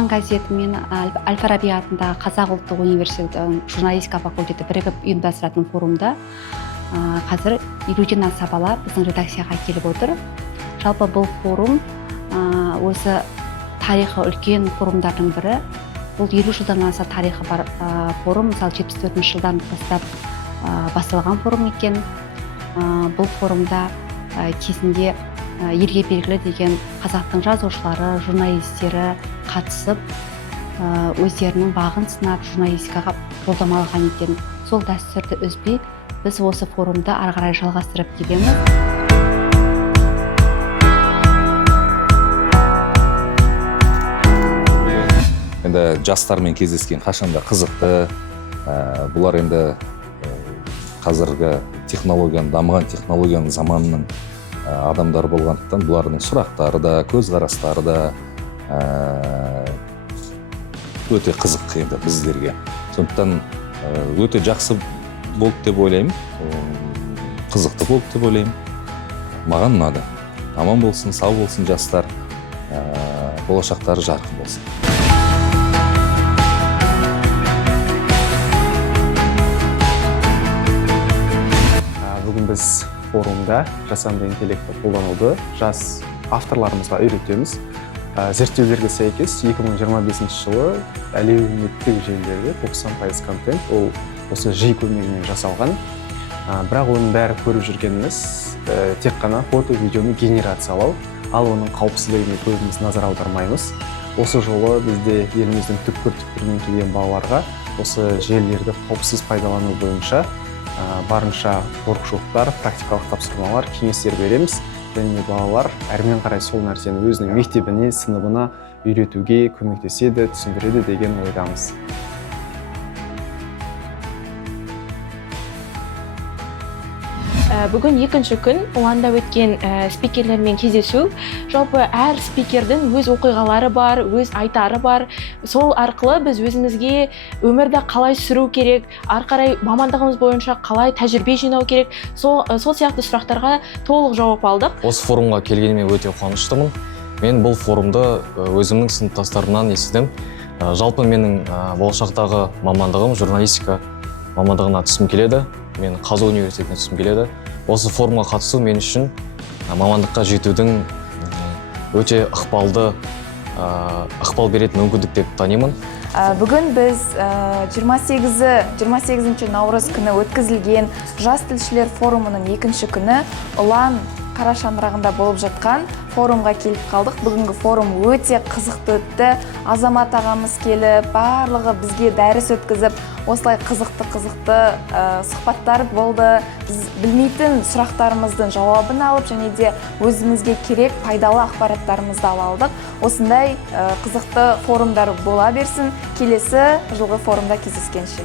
Ұлан газеті мен Әл-Фараби атындағы Қазақ ұлттық университетінің журналистика факультеті бірігіп ұйымдастыратын форумда қазір 50-ден аса бала біздің редакцияға келіп отыр. Жалпы бұл форум осы тарихы үлкен форумдардың бірі. Бұл 50 жылдан аса тарихы бар форум, мысалы 74 жылдан бастап басталған форум екен. Бұл форумда кезінде елге белгілі деген қазақтың жазушылары, журналистері қатысып, өздерінің бағын сынап журналистикаға жолдама алған екен. Сол дәстүрді үзбей, біз осы форумда ары қарай жалғастырып келеміз. Енді жастармен кездескен қашанда қызықты. Бұлар енді қазіргі дамыған технологияның заманының адамдар болғандықтан бұлардың сұрақтары да, көзқарастары да өте қызық енді біздерге. Сондықтан өте жақсы болды деп ойлаймын, қызықты болды деп ойлаймын. Маған ұнады. Аман болсын, сау болсын жастар, болашақтары жарқын болсын. Бүгін біз форумда жасанды интеллектті қолдануды жас авторларымызға үйретеміз. Зерттеулерге сәйкес 2025 жылы әлеуметтік желілерде 90% контент ол осы жи көмегімен жасалған. Бірақ оның бәрі көріп жүргеніміз тек қана фото-видеоны генерациялау, ал оның қауіпсіздігіне көбіміз назар аудармаймыз. Осы жолы бізде еліміздің түкпір-түкпірінен келген балаларға осы желілерді қауіпсіз пайдалану бойынша барынша қорықшылықтар, практикалық тапсырмалар, кеңестер береміз. Және балалар әрмен қарай сол нәрсені өзінің мектебіне, сыныбына үйретуге көмектеседі, түсіндіреді деген ойдамыз. Бүгін екінші күн Ұланда өткен спикерлермен кездесу. Жалпы әр спикердің өз оқиғалары бар, өз айтары бар. Сол арқылы біз өзімізге өмірді қалай сүру керек, ары қарай мамандығымыз бойынша қалай тәжірибе жинау керек, сол сияқты сұрақтарға толық жауап алдық. Осы форумға келгеніме өте қуаныштымын. Мен бұл форумды өзімнің сыныптастарымнан естідім. Жалпы менің болашақтағы мамандығым журналистика мамандығына түскім келеді. Мен Қазақ университетіне түскім келеді. Осы форумға қатысу мен үшін мамандыққа жетудің өте ықпал беретін мүмкіндік деп танимын. Бүгін біз 28 наурыз күні өткізілген жас тілшілер форумының екінші күні Ұлан қара шаңырағында болып жатқан форумға келіп қалдық. Бүгінгі форум өте қызықты өтті. Азамат ағамыз келіп, барлығы бізге дәріс өткізіп, осылай қызықты сұхбаттар болды. Біз білмейтін сұрақтарымыздың жауабын алып, және де өзімізге керек пайдалы ақпараттарымызды ала алдық. Осындай қызықты форумдар бола берсін. Келесі жылғы форумда кездескенше.